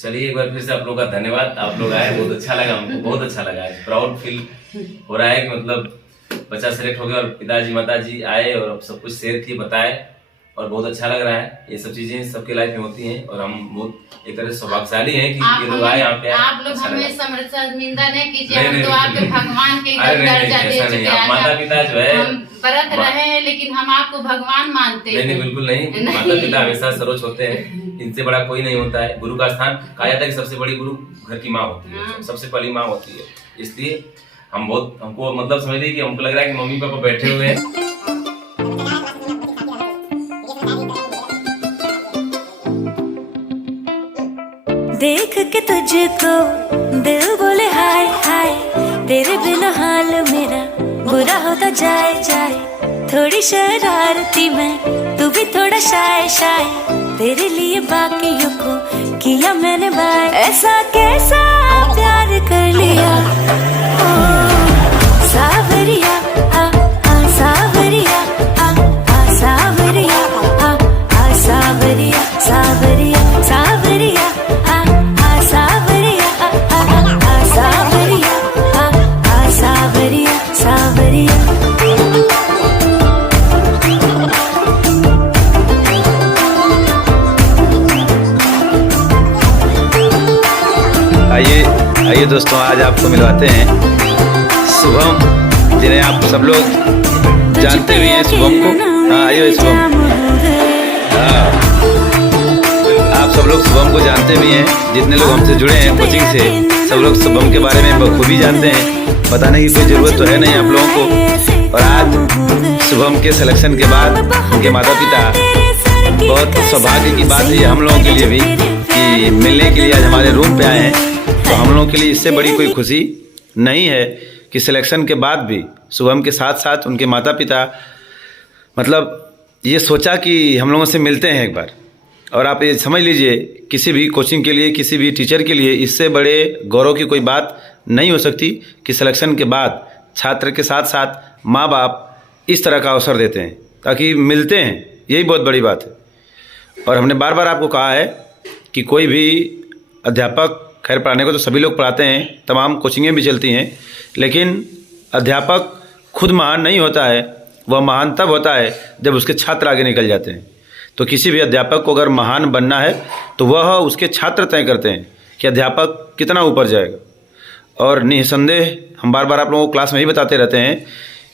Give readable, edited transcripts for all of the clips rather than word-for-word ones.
चलिए एक बार फिर से आप लोग का धन्यवाद, आप लोग आए, बहुत अच्छा लगा हमको, बहुत अच्छा लगा। प्राउड फील हो रहा है कि मतलब बच्चा सेलेक्ट हो गया और पिताजी माताजी आए और सब कुछ शेयर किए, बताए, और बहुत अच्छा लग रहा है। ये सब चीजें सबके लाइफ में होती हैं और हम बहुत एक तरह से सौभाग्यशाली हैं कि ये लोग आए यहाँ पे। आप लोग हमें शर्मिंदा नहीं कीजिए, हम तो आपके भगवान के दर्जा दे चुके हैं। माता पिता जो है हम व्रत रहे हैं लेकिन हम आपको भगवान मानते हैं। नहीं, बिल्कुल नहीं। माता पिता हमेशा सर्वोच्च होते हैं, इनसे बड़ा कोई नहीं होता है। गुरु का स्थान कहा जाता है कि सबसे बड़ी गुरु घर की माँ होती है, सबसे पहली माँ होती है। इसलिए हमको मतलब समझ लीजिए कि हमको लग रहा है कि मम्मी पापा बैठे हुए हैं। देख के तुझको दिल बोले हाय हाय, तेरे बिना हाल मेरा बुरा होता जाए जाए। थोड़ी शरारती मैं, तू भी थोड़ा शाय शाय, तेरे लिए बाकियों को किया मैंने बाय। ऐसा कैसा प्यार कर लिया ओ सावरिया, सावरिया, सावरिया, सावरिया, सावरिया, सावरिया, आइए दोस्तों, आज आपको मिलवाते हैं शुभम, जिन्हें आप सब लोग जानते भी हैं शुभम को। हाँ आइए शुभम, हाँ आप सब लोग शुभम को जानते भी हैं। जितने लोग हमसे जुड़े हैं कोचिंग से, सब लोग शुभम के बारे में बखूबी जानते हैं, बताने की कोई ज़रूरत तो है नहीं आप लोगों को। और आज शुभम के सिलेक्शन के बाद उनके माता पिता, बहुत सौभाग्य की बात है हम लोगों के लिए भी कि मिलने के लिए आज हमारे रूम पे आए हैं। तो हम लोगों के लिए इससे बड़ी कोई खुशी नहीं है कि सिलेक्शन के बाद भी शुभम के साथ साथ उनके माता पिता मतलब ये सोचा कि हम लोगों से मिलते हैं एक बार। और आप ये समझ लीजिए, किसी भी कोचिंग के लिए, किसी भी टीचर के लिए इससे बड़े गौरव की कोई बात नहीं हो सकती कि सिलेक्शन के बाद छात्र के साथ साथ माँ बाप इस तरह का अवसर देते हैं ताकि मिलते हैं। यही बहुत बड़ी बात है। और हमने बार बार आपको कहा है कि कोई भी अध्यापक, खैर पढ़ाने को तो सभी लोग पढ़ाते हैं, तमाम कोचिंगें भी चलती हैं, लेकिन अध्यापक खुद महान नहीं होता है। वह महान तब होता है जब उसके छात्र आगे निकल जाते हैं। तो किसी भी अध्यापक को अगर महान बनना है तो वह उसके छात्र तय करते हैं कि अध्यापक कितना ऊपर जाएगा। और निसंदेह हम बार बार आप लोगों को क्लास में ही बताते रहते हैं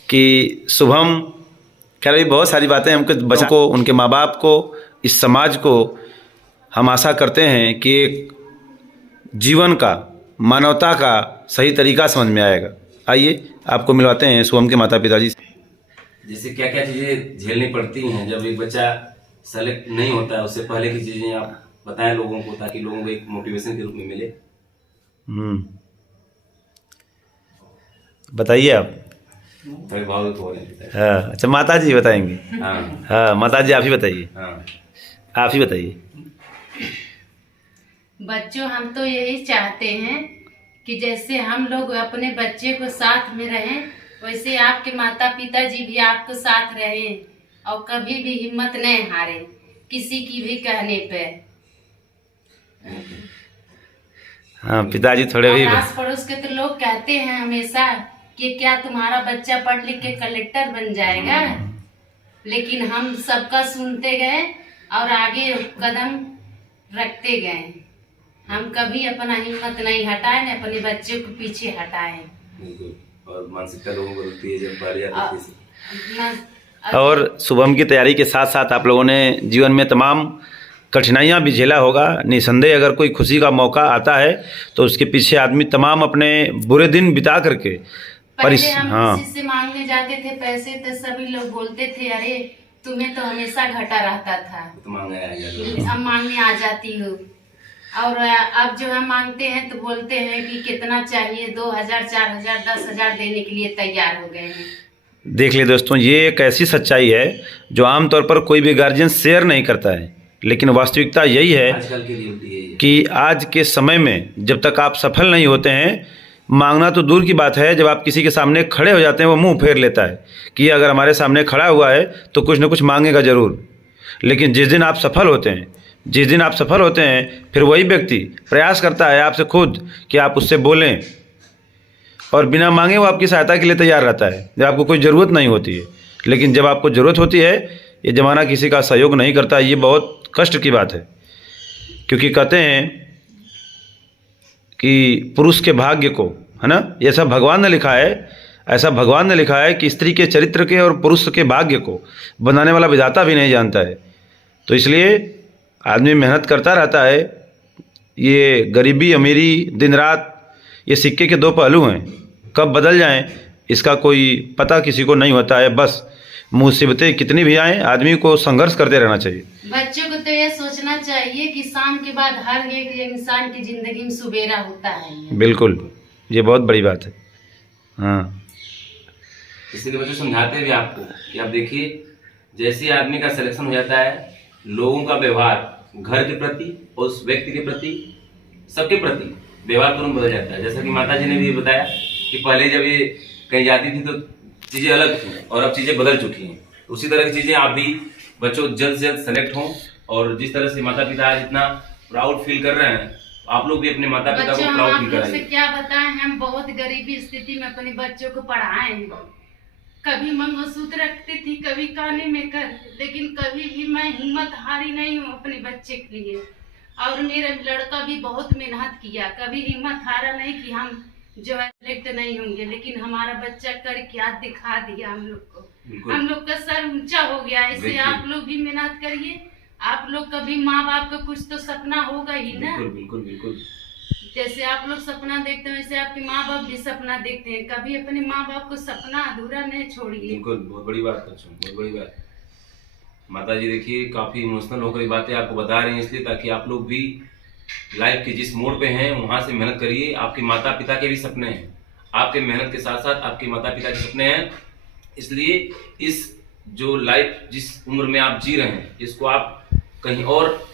कि शुभम, खैर भी बहुत सारी बातें हमको बच्चों को, उनके माँ बाप को, इस समाज को हम आशा करते हैं कि एक जीवन का, मानवता का सही तरीका समझ में आएगा। आइए आपको मिलवाते हैं शुभम के माता पिताजी से। जैसे क्या क्या चीजें झेलनी पड़ती हैं जब एक बच्चा सेलेक्ट नहीं होता है, उससे पहले की चीजें आप बताएं लोगों को, ताकि लोगों को एक मोटिवेशन के रूप में मिले। बताइए आप। थोड़े भावुक हो रहे हैं। हाँ अच्छा, माता जी बताएंगे। हाँ माता जी आप ही बताइए। हाँ आप ही बताइए। बच्चों, हम तो यही चाहते हैं कि जैसे हम लोग अपने बच्चे को साथ में रहें, वैसे आपके माता पिता जी भी आपको साथ रहें और कभी भी हिम्मत नहीं हारे किसी की भी कहने पे। हाँ पिताजी थोड़े भी। आस पड़ोस के तो लोग कहते हैं हमेशा कि क्या तुम्हारा बच्चा पढ़ लिख के कलेक्टर बन जाएगा, लेकिन हम सबका सुनते गए और आगे कदम रखते गए। हम कभी अपना हिम्मत नहीं हटाए, न अपने बच्चे को पीछे हटाए। और मानसिकता लोगों को होती है जब बारी आती है। और शुभम की तैयारी के साथ साथ आप लोगों ने जीवन में तमाम कठिनाइयाँ भी झेला होगा। निसंदेह अगर कोई खुशी का मौका आता है तो उसके पीछे आदमी तमाम अपने बुरे दिन बिता करके पहले हम किसी से मांगने जाते थे पैसे, तो सभी लोग बोलते थे अरे तुम्हें तो हमेशा घटा रहता था, अब मांगने आ जाती हो। और अब जो हम मांगते हैं तो बोलते हैं कि कितना चाहिए, 2000, 4000, 10,000 देने के लिए तैयार हो गए हैं। देख ले दोस्तों, ये एक ऐसी सच्चाई है जो आमतौर पर कोई भी गार्जियन शेयर नहीं करता है, लेकिन वास्तविकता यही है कि आज के समय में जब तक आप सफल नहीं होते हैं, मांगना तो दूर की बात है, जब आप किसी के सामने खड़े हो जाते हैं वो मुंह फेर लेता है कि अगर हमारे सामने खड़ा हुआ है तो कुछ न कुछ मांगेगा ज़रूर। लेकिन जिस दिन आप सफल होते हैं, जिस दिन आप सफल होते हैं फिर वही व्यक्ति प्रयास करता है आपसे खुद कि आप उससे बोलें, और बिना मांगे वो आपकी सहायता के लिए तैयार रहता है जब आपको कोई ज़रूरत नहीं होती है। लेकिन जब आपको ज़रूरत होती है, ये ज़माना किसी का सहयोग नहीं करता, ये बहुत कष्ट की बात है। क्योंकि कहते हैं कि पुरुष के भाग्य को, है ना, ये सब भगवान ने लिखा है, ऐसा भगवान ने लिखा है कि स्त्री के चरित्र के और पुरुष के भाग्य को बनाने वाला विधाता भी नहीं जानता है। तो इसलिए आदमी मेहनत करता रहता है। ये गरीबी अमीरी दिन रात ये सिक्के के दो पहलू हैं, कब बदल जाएं इसका कोई पता किसी को नहीं होता है। बस मुसीबतें कितनी भी आएँ आदमी को संघर्ष करते रहना चाहिए। बच्चों को तो ये सोचना चाहिए कि शाम के बाद हर एक इंसान की जिंदगी में सुबेरा होता है। बिल्कुल, ये बहुत बड़ी बात है। हाँ, इसलिए बच्चों समझाते भी आपको कि आप देखिए, जैसे आदमी का सिलेक्शन हो जाता है, लोगों का व्यवहार घर के प्रति, उस व्यक्ति के प्रति, सबके प्रति व्यवहार तुरंत बदल जाता है। जैसा कि माता जी ने भी बताया कि पहले जब ये कहीं जाती थी तो चीजें अलग थी और अब चीजें बदल चुकी हैं। उसी तरह की चीजें आप भी बच्चों जल्द से जल्द सेलेक्ट हों, और जिस तरह से माता पिता आज इतना प्राउड फील कर रहे हैं, आप लोग भी अपने माता पिता को प्राउड फील कराइए। क्या बताएं, हम बहुत गरीबी स्थिति में अपने बच्चों को पढ़ाए हैं। कभी मंगलसूत्र रखती थी, कभी काने में कर, लेकिन कभी भी मैं हिम्मत हारी नहीं हूँ अपने बच्चे के लिए। और मेरा लड़का भी बहुत मेहनत किया, कभी हिम्मत हारा नहीं कि हम जो है सिलेक्ट नहीं होंगे, लेकिन हमारा बच्चा कर क्या दिखा दिया हम लोग को। हम लोग का सर ऊंचा हो गया। ऐसे आप लोग भी मेहनत करिए। आप लोग का भी माँ बाप का कुछ तो सपना होगा ही ना। बिल्कुल बिल्कुल। जैसे आप लोग सपना देखते हैं वैसे आपके माँ बाप भी सपना देखते हैं। कभी अपने माँ बाप को सपना अधूरा नहीं छोड़िए। बिल्कुल, बहुत बड़ी बात बच्चों, बहुत बड़ी बात। माता जी देखिए काफी इमोशनल होकर ये बातें आपको बता रही हैं, इसलिए ताकि आप लोग भी लाइफ के जिस मोड़ पे हैं वहां से मेहनत करिए। आपके माता पिता के भी सपने हैं, आपके मेहनत के साथ साथ आपके माता पिता के सपने हैं। इसलिए इस जो लाइफ जिस उम्र में आप जी रहे हैं, इसको आप कहीं और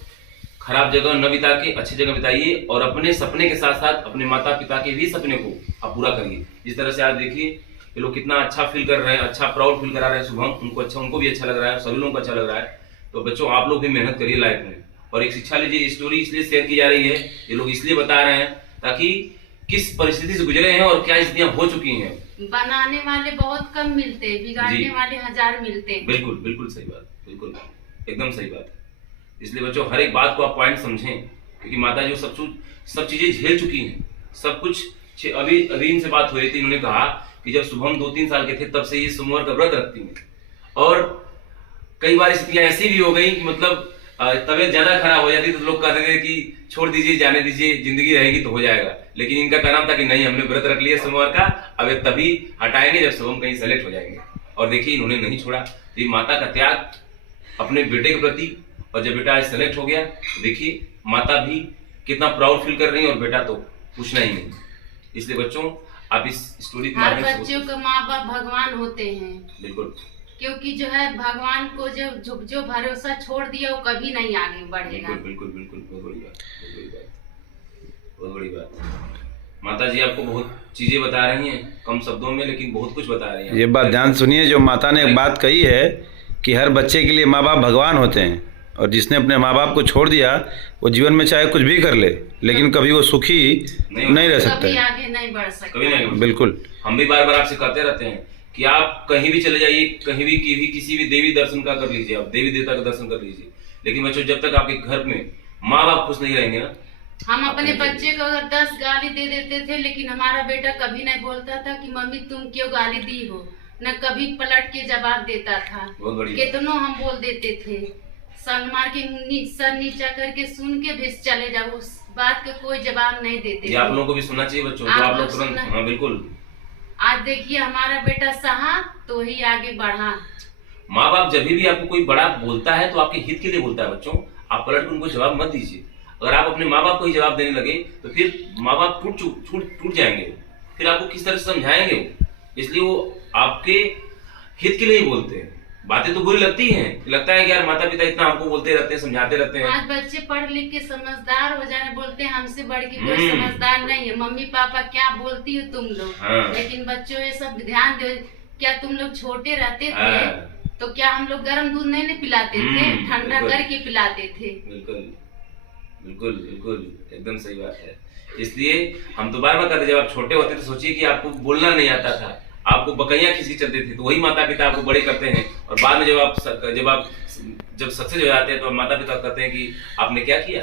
खराब जगह न बिता के अच्छी जगह बिताइए, और अपने सपने के साथ साथ अपने माता पिता के भी सपने को आप पूरा करिए। जिस तरह से आज देखिए ये लोग कितना अच्छा फील कर रहे हैं, अच्छा प्राउड फील करा रहे हैं शुभम, उनको भी अच्छा लग रहा है, सभी लोगों को अच्छा लग रहा है। तो बच्चों आप लोग भी मेहनत करिए लाइफ में, और एक शिक्षा लीजिए। स्टोरी इसलिए शेयर की जा रही है, ये लोग इसलिए बता रहे हैं ताकि किस परिस्थिति से गुजरे हैं और क्या स्थितियां हो चुकी हैं। बनाने वाले बहुत कम मिलते हैं, बिगाड़ने वाले 1000 मिलते हैं। बिल्कुल बिल्कुल सही बात, बिल्कुल एकदम सही बात। इसलिए बच्चों हर एक बात को आप पॉइंट समझें, क्योंकि माता जी सब चीजें झेल चुकी हैं, सब कुछ। अभी इनसे बात हो रही थी, इन्होंने कहा कि जब शुभम 2-3 साल के थे तब से ये सोमवार का व्रत रखती हैं, और कई बार स्थितियां ऐसी भी हो गई कि मतलब तबीयत ज्यादा खराब हो जाती तो लोग कहते थे कि छोड़ दीजिए, जाने दीजिए, जिंदगी रहेगी तो हो जाएगा। लेकिन इनका कहना था कि नहीं, हमने व्रत रख लिया सोमवार का, अब ये तभी हटाएंगे जब शुभम कहीं सेलेक्ट हो जाएंगे। और देखिए इन्होंने नहीं छोड़ा। तो ये माता का त्याग अपने बेटे के प्रति, और जब बेटा आज सेलेक्ट हो गया तो देखिए माता भी कितना प्राउड फील कर रही है, और बेटा तो पूछना ही नहीं। इसलिए बच्चों आप इस स्टोरी के माध्यम से बच्चों का माँ बाप भगवान होते हैं। बिल्कुल, क्योंकि जो है भगवान को जो भरोसा छोड़ दिया वो कभी नहीं आगे बढ़ेगा। बिल्कुल बिल्कुल बिल्कुल, बहुत बड़ी बात, बहुत बड़ी बात, बहुत बड़ी बात। माता जी आपको बहुत चीजें बता रही हैं कम शब्दों में, लेकिन बहुत कुछ बता रही हैं। ये बात ध्यान सुनिए, जो माता ने एक बात कही है कि हर बच्चे के लिए माँ बाप भगवान होते हैं, और जिसने अपने माँ बाप को छोड़ दिया वो जीवन में चाहे कुछ भी कर ले, लेकिन कभी वो सुखी नहीं रह सकता, कभी आगे नहीं बढ़ सकता। कभी नहीं। बिल्कुल, हम भी बार बार आपसे कहते रहते हैं कि आप कहीं भी चले जाइए, कहीं भी किसी भी देवी दर्शन का कर लीजिए, आप देवी देवता का दर्शन कर लीजिए, लेकिन बच्चों जब तक आपके घर में माँ बाप खुश नहीं रहेंगे ना। हम अपने बच्चे को अगर 10 गाली दे देते थे, लेकिन हमारा बेटा कभी नहीं बोलता था कि मम्मी तुम क्यों गाली दी हो, न कभी पलट के जवाब देता था। कितनों हम बोल देते थे, सन मार के सर नीचा करके सुन के भी चले जाओ, उस बात का कोई जवाब नहीं देते थे। आप लोगों को भी सुनना चाहिए बच्चों, जो आप लोग तुरंत। हाँ बिल्कुल। आज देखिए हमारा बेटा सहा तो ही आगे बढ़ा। माँ बाप जब भी आपको कोई बड़ा बोलता है तो आपके हित के लिए बोलता है बच्चों, आप पलट कर उनको जवाब मत दीजिए। अगर आप अपने माँ बाप को ही जवाब देने लगे तो फिर माँ बाप टूट जाएंगे, फिर आपको किस तरह से समझाएंगे वो। इसलिए वो आपके हित के लिए ही बोलते हैं। बातें तो बुरी लगती हैं, लगता है कि यार माता पिता इतना हमको बोलते रहते हैं, समझाते रहते हैं। आज बच्चे पढ़ लिख के समझदार हो जाने बोलते हैं हमसे बढ़ के कोई समझदार नहीं है, मम्मी पापा क्या बोलती हो तुम लोग। हाँ। लेकिन बच्चों ये सब ध्यान दो, क्या तुम लोग छोटे रहते थे तो क्या हम लोग गर्म दूध नहीं पिलाते थे, ठंडा करके पिलाते थे। बिल्कुल। बिल्कुल बिल्कुल एकदम सही बात है। इसलिए हम तो बार बार कहते, जब आप छोटे होते तो सोचिए कि आपको बोलना नहीं आता था, आपको बकैया खींची चलते थे, तो वही माता पिता आपको बड़े करते हैं। और बाद में जब सक्सेस हो जाते हैं तो माता पिता कहते हैं कि आपने क्या किया,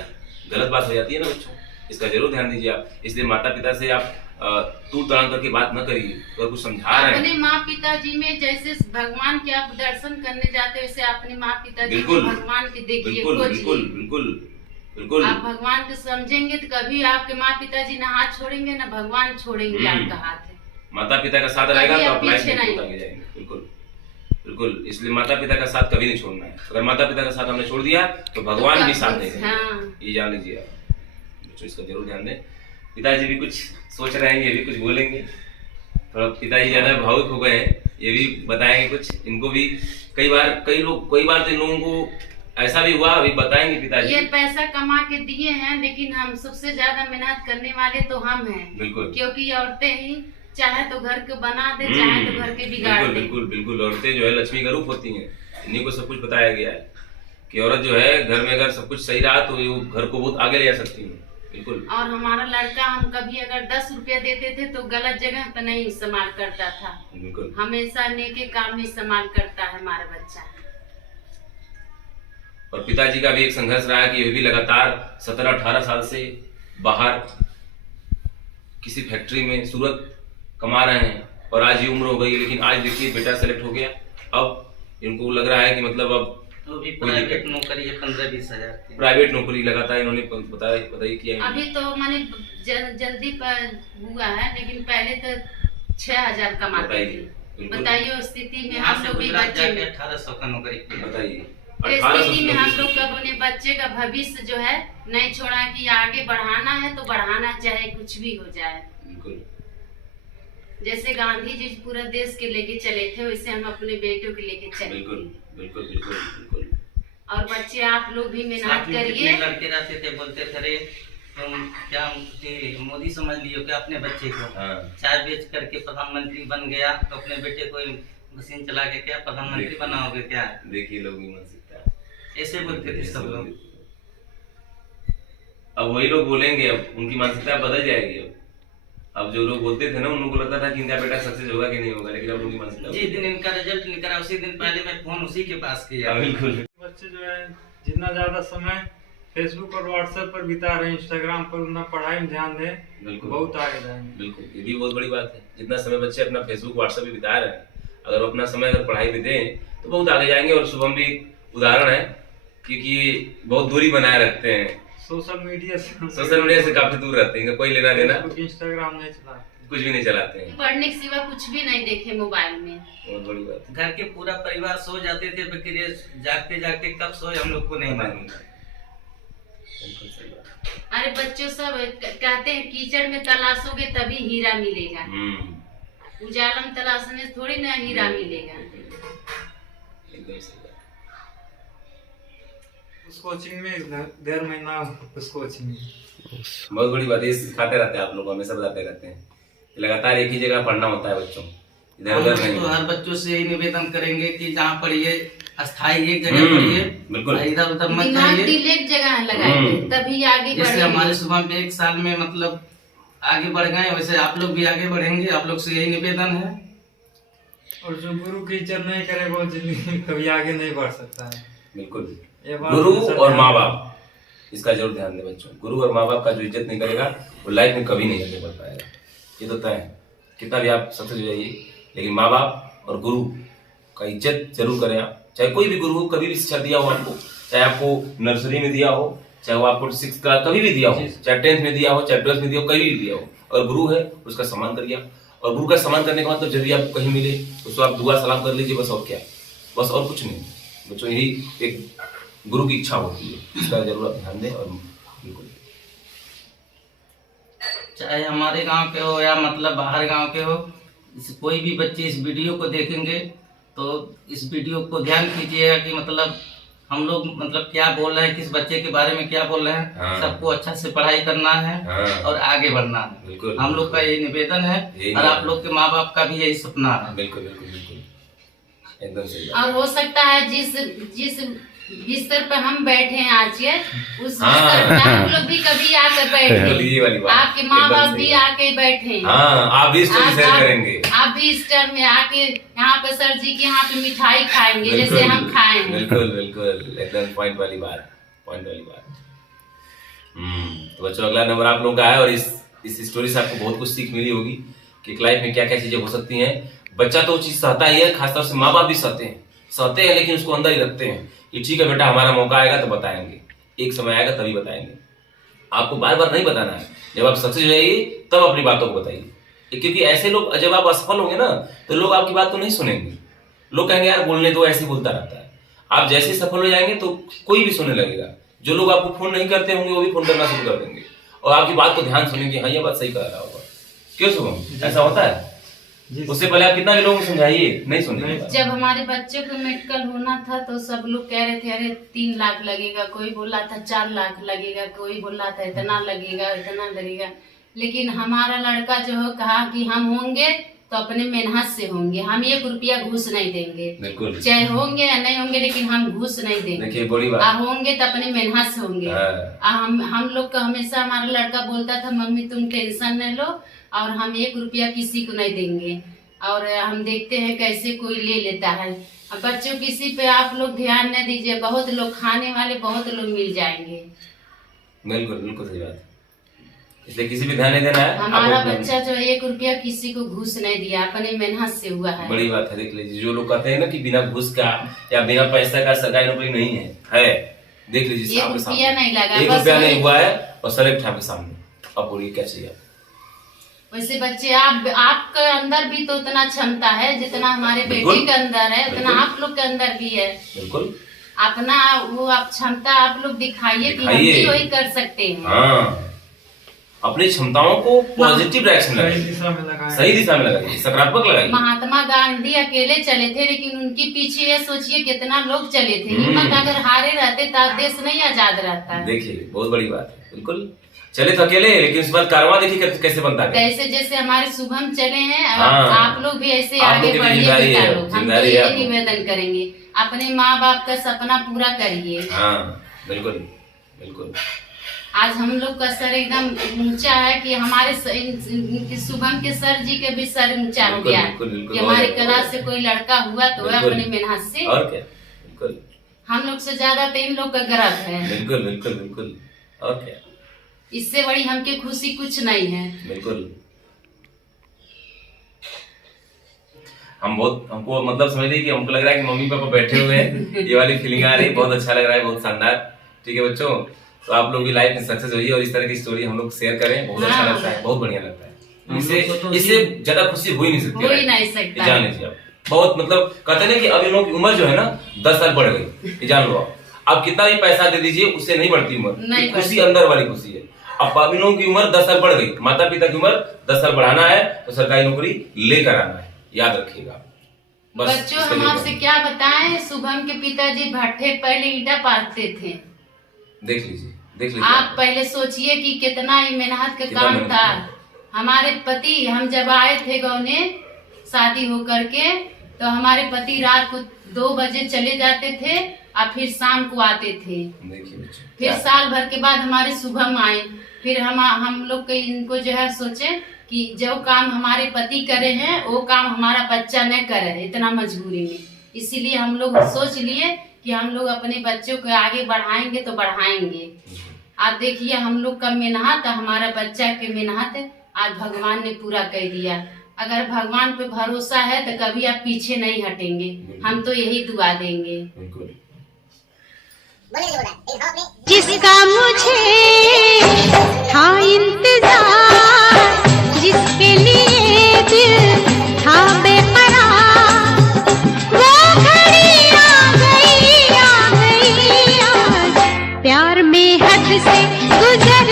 गलत बात हो जाती है ना बच्चों, इसका जरूर ध्यान दीजिए आप। इसलिए माता पिता से आप तूड़ तड़ान करके बात न करिए, अगर कुछ समझा रहे हैं। अपने माँ पिताजी में जैसे भगवान के आप दर्शन करने जाते हो, वैसे अपने माँ पिताजी में बिल्कुल, भगवान के देखिए, बिल्कुल बिल्कुल बिल्कुल बिल्कुल। आप भगवान को समझेंगे तो कभी आपके माँ पिताजी ना हाथ छोड़ेंगे ना भगवान छोड़ेंगे आपका हाथ। माता पिता का साथ रहेगा तो आप लाइफ में नहीं बहुत आगे जाएंगे। बिल्कुल बिल्कुल, इसलिए माता पिता का साथ कभी नहीं छोड़ना है। अगर माता पिता का साथ हमने छोड़ दिया तो भगवान भी साथ देंगे। हाँ। ये जान लीजिए आप बच्चों, इसका जरूर ध्यान दें। पिताजी भी कुछ सोच रहे हैं, ये भी कुछ बोलेंगे। थोड़ा पिताजी ज्यादा भावुक हो गए हैं, ये भी बताएंगे कुछ। इनको भी कई बार तो इन लोगों को ऐसा भी हुआ, अभी बताएंगे पिताजी। ये पैसा कमा के दिए हैं, लेकिन हम सबसे ज्यादा मेहनत करने वाले तो हम हैं। बिल्कुल, क्योंकि औरतें ही चाहे तो घर को बना दे, चाहे तो घर के बिगाड़ दे। बिल्कुल बिल्कुल, औरतें जो है लक्ष्मी का रूप होती हैं। इन्हीं को सब कुछ बताया गया है कि औरत जो है घर में अगर सब कुछ सही रहा तो वो घर को बहुत आगे ले जा सकती है। बिल्कुल। और हमारा लड़का, हम कभी अगर 10 रुपया देते थे तो गलत जगह पर नहीं इस्तेमाल करता था। बिल्कुल, हमेशा नेके काम में इस्तेमाल करता है हमारा बच्चा। और पिताजी का भी एक संघर्ष रहा है कि ये भी लगातार 17-18 साल से बाहर किसी फैक्ट्री में सूरत कमा रहे हैं, और आज ये उम्र हो गई, लेकिन आज देखिए बेटा सेलेक्ट हो गया। अब इनको लग रहा है कि मतलब अब तो भी प्राइवेट नौकरी है 15-20 हजार की। प्राइवेट नौकरी लगातार इन्होंने बताई किया। अभी तो माने जल्दी पर हुआ है, लेकिन पहले तो 6,000 कमाते थे। बताइए स्थिति में हम लोग भी बच्चे 1800 का नौकरी की। बताइए स्थिति में हम लोग अपने बच्चे का भविष्य जो है नहीं छोड़ा कि आगे बढ़ाना है तो बढ़ाना, चाहे कुछ भी हो जाए। बिल्कुल, जैसे गांधी जी पूरा देश के लेके चले थे, वैसे हम अपने बेटों के लेके चले। बिल्कुल बिल्कुल बिल्कुल बिल्कुल। और बच्चे आप लोग भी मेहनत करिए। लड़के रहते थे, बोलते थे अरे तुम क्या मोदी समझ लियो क्या अपने बच्चे को। चाय बेच करके प्रधानमंत्री बन गया तो अपने बेटे को मशीन चला के क्या प्रधानमंत्री बनाओगे क्या। देखिए लोग मानसिकता ऐसे बोलते थे सब लोग। अब वही लोग बोलेंगे, अब उनकी मानसिकता बदल जाएगी। अब जो लोग बोलते थे ना, उनको लगता था कि इनका बेटा सक्सेस होगा कि नहीं होगा, लेकिन अब उनकी मानसिकता जिस दिन इनका रिजल्ट निकला उसी दिन पहले मैं फोन उसी के पास किया। बिल्कुल। बच्चे जो है जितना ज्यादा समय फेसबुक और व्हाट्सएप पर बिता रहे हैं, इंस्टाग्राम पर, उतना पढ़ाई में ध्यान दें, बिल्कुल बहुत आगे जाएंगे। बिल्कुल, ये भी बहुत बड़ी बात है। जितना समय बच्चे अपना फेसबुक व्हाट्सएप पे बिता रहे हैं, अगर अपना समय अगर पढ़ाई में दें तो बहुत आगे जाएंगे। और शुभम भी उदाहरण है, क्योंकि बहुत दूरी बनाए रखते हैं सोशल मीडिया से काफी दूर रहते हैं, कोई लेना देना, इंस्टाग्राम नहीं चलाते, कुछ भी नहीं चलाते हैं। पढ़ने के सिवा कुछ भी नहीं देखे मोबाइल में। बहुत बड़ी बात है। घर के पूरा परिवार सो जाते थे, जागते जागते कब सोए हम लोग को नहीं मालूम। अरे बच्चों सब कहते हैं कीचड़ में तलाशोगे तभी हीरा मिलेगा, उजाला में तलाशने से थोड़ी ना हीरा मिलेगा। एकदम सही बात। उस कोचिंग में 1.5 महीना उस कोचिंग में बहुत बड़ी बात है, सिखाते रहते हैं आप लोग, हमेशा बताते रहते हैं कि लगातार एक ही जगह पढ़ना होता है बच्चों, इधर उधर नहीं। तो हर बच्चों से यही निवेदन करेंगे कि जहाँ पढ़िए अस्थायी एक जगह पढ़िए, बिल्कुल, इधर उधर मत दिमाग जाइए। दिल एक जगह लगाइए तभी आगे जैसे बढ़ेंगे। हमारे सुबह में 1 साल में मतलब आगे बढ़ गए, वैसे आप लोग भी आगे बढ़ेंगे। आप लोग से यही निवेदन है। और जो गुरु की इज्जत नहीं करे वो जिंदगी में कभी आगे नहीं बढ़ सकता है। बिल्कुल। ये बात गुरु हमेशा और ध्यान माँ रखना। बाप, इसका जरूर ध्यान दें बच्चों। गुरु और माँ बाप का जो इज्जत नहीं करेगा वो लाइफ में कभी नहीं आगे बढ़ पाएगा। ये तो तय है, कितना भी आप सक्सेस हो जाइए, लेकिन माँ बाप और गुरु का इज्जत जरूर करें आप। चाहे कोई भी गुरु हो, कभी भी शिक्षा दिया हो आपको, चाहे आपको नर्सरी में दिया हो, चाहे वो आपको 6th क्लास कभी भी दिया हो, चाहे 10th में दिया हो, चाहे 12th में दिया हो, कभी भी दिया हो, और गुरु है उसका सम्मान करिए आप। और गुरु का सम्मान करने का मतलब जब भी आपको कहीं मिले उसको आप दुआ सलाम कर लीजिए, बस। और क्या, बस, और कुछ नहीं बच्चों। यही एक गुरु की इच्छा होती है, इसका जरूर आप ध्यान दें। और बिल्कुल, चाहे हमारे गांव के हो या मतलब बाहर गांव के हो, कोई भी बच्चे इस वीडियो को देखेंगे तो इस वीडियो को ध्यान कीजिएगा कि मतलब हम लोग मतलब क्या बोल रहे हैं, किस बच्चे के बारे में क्या बोल रहे हैं। हाँ। सबको अच्छा से पढ़ाई करना है, हाँ। और आगे बढ़ना है। बिल्कुल, हम लोग का यही निवेदन है, और आप लोग के माँ बाप का भी यही सपना है। बिल्कुल बिल्कुल बिल्कुल, एकदम सही बात। और हो सकता है जिस बिस्तर पे हम बैठे हैं आज ये उस बिस्तर पे आप लोग भी कभी आकर ये वाली बैठे, बात आपके माँ एकदम बाप सही भी बात। आके बैठे। हाँ, आप भी स्टोरी शेयर करेंगे। आप भी इस टाइम में आके यहाँ पे सर जी के यहाँ पे मिठाई खाएंगे बिल्कुल, जैसे हम खाए हैं। बिल्कुल बिल्कुल एकदम पॉइंट वाली बात। तो बच्चों अगला नंबर आप लोगों का है और इस स्टोरी से आपको बहुत कुछ सीख मिली होगी कि लाइफ में क्या क्या चीजें हो सकती हैं। बच्चा तो वो चीज सहता ही है, खासतौर से माँ बाप भी सहते हैं लेकिन उसको अंदर ही रखते हैं कि ठीक है बेटा हमारा मौका आएगा तो बताएंगे, एक समय आएगा तभी बताएंगे। आपको बार बार नहीं बताना है, जब आप सक्सेस हो जाइए तब अपनी बातों को बताइए, क्योंकि ऐसे लोग जब आप असफल होंगे ना तो लोग आपकी बात को नहीं सुनेंगे। लोग कहेंगे यार बोलने दो, ऐसे बोलता रहता है। आप जैसे सफल हो जाएंगे तो कोई भी सुनने लगेगा। जो लोग आपको फोन नहीं करते होंगे वो भी फोन करना शुरू कर देंगे और आपकी बात को ध्यान सुनेंगे, हाँ ये बात सही कर रहा होगा। क्यों शुभम, ऐसा होता है? उससे पहले आप कितना लोगों को समझाइए, नहीं सुनेंगे। जब हमारे बच्चे को मेडिकल होना था तो सब लोग कह रहे थे अरे 3 लाख लगेगा, कोई बोला था 4 लाख लगेगा, कोई बोला था इतना लगेगा। लेकिन हमारा लड़का जो है कहा कि हम होंगे तो अपने मेहनत से होंगे, हम 1 रुपया घूस नहीं देंगे। बिल्कुल, चाहे चाहे होंगे या नहीं होंगे लेकिन हम घूस नहीं देंगे। देखिए बड़ी बात, होंगे तो अपने मेहनत से होंगे। हम लोग का हमेशा हमारा लड़का बोलता था मम्मी तुम टेंशन नहीं लो और हम 1 रुपया किसी को नहीं देंगे। और हम देखते हैं कैसे कोई ले लेता है। अब बच्चों किसी पे आप लोग ध्यान न दीजिए, बहुत लोग खाने वाले बहुत लोग मिल जाएंगे। बिल्कुल सही बात। इसलिए किसी पे ध्यान नहीं देना है। हमारा बच्चा जो 1 रुपया किसी को घूस नहीं दिया, अपने मेहनत से हुआ है। बड़ी बात है। देख लीजिए जो लोग कहते हैं ना कि बिना घूस का या बिना पैसा का सरकारी नौकरी नहीं है, देख लीजिए 1 रुपया नहीं लगा, 1 रुपया नहीं हुआ है और सर एक के सामने। अब बोलिए क्या चाहिए? वैसे बच्चे आपके अंदर भी तो उतना क्षमता है जितना हमारे बेटे के अंदर है, उतना आप लोग के अंदर भी है। बिल्कुल अपना वो आप क्षमता आप लोग दिखाइए कि हम भी वही कर सकते हैं। हाँ, अपनी क्षमताओं को पॉजिटिव डायरेक्शन में सही दिशा में लगाइए, सकारात्मक लगाइए। महात्मा गांधी अकेले चले थे लेकिन उनके पीछे ये सोचिए कितना लोग चले थे। हिम्मत अगर हारे रहते तो देश नहीं आजाद रहता। देखिए बहुत बड़ी बात है। बिल्कुल चले तो अकेले लेकिन इस बार कारवां देखिए कैसे बनता है। कैसे जैसे हमारे शुभम चले हैं, आप लोग भी ऐसे आगे बढ़िए बेटा लोग। हम तो ये निवेदन करेंगे अपने माँ बाप का सपना पूरा करिए। हाँ बिल्कुल। आज हम लोग का सर एकदम ऊंचा है कि हमारे शुभम के सर जी के भी सर ऊंचा हो गया कि हमारे क्लास से कोई लड़का हुआ तो अपने मेहनत से। और क्या, बिल्कुल हम लोग से ज्यादा तो इन लोग का गर्व है। बिल्कुल और क्या, इससे बड़ी हमके खुशी कुछ नहीं है। बिल्कुल हमको मतलब समझ लीजिए कि हमको लग रहा है कि मम्मी पापा बैठे हुए हैं, ये वाली फीलिंग आ रही है। बहुत अच्छा लग रहा है, बहुत शानदार। ठीक है बच्चों, तो आप लोग की लाइफ में सक्सेस हुई और इस तरह की स्टोरी हम लोग शेयर करें, बहुत अच्छा लगता है, बहुत बढ़िया लगता है। इससे ज्यादा खुशी हो ही नहीं सकती, हो ही नहीं सकता। जान लीजिए आप, बहुत मतलब कहते हैं ना कि अब इन लोगों की उम्र जो है ना 10 साल बढ़ गई, जान लो आप कितना भी पैसा दे दीजिए उससे नहीं बढ़ती उम्र। खुशी अंदर वाली खुशी है। अब इन लोगों की उम्र 10 साल बढ़ गई, माता पिता की उम्र 10 साल बढ़ाना है तो सरकारी नौकरी लेकर आना है, याद रखिएगा। बच्चों हम आपसे क्या बताएं, शुभम के पिताजी भट्ठे पहले ईंटा पाथते थे। देख लीजिए आप पहले सोचिए कि कितना ही मेहनत का काम था। हमारे पति, हम जब आए थे गाँव में शादी होकर के, तो हमारे पति रात को 2 बजे चले जाते थे और फिर शाम को आते थे। फिर साल भर के बाद हमारे शुभम आए। फिर हम लोग इनको जो है सोचे कि जो काम हमारे पति करे हैं वो काम हमारा बच्चा न करे, इतना मजबूरी में। इसीलिए हम लोग सोच लिए कि हम लोग अपने बच्चों को आगे बढ़ाएंगे तो बढ़ाएंगे। आप देखिए हम लोग का मेहनत, हमारा बच्चा के मेहनत आज भगवान ने पूरा कर दिया। अगर भगवान पे भरोसा है तो कभी आप पीछे नहीं हटेंगे, हम तो यही दुआ देंगे। जिसका मुझे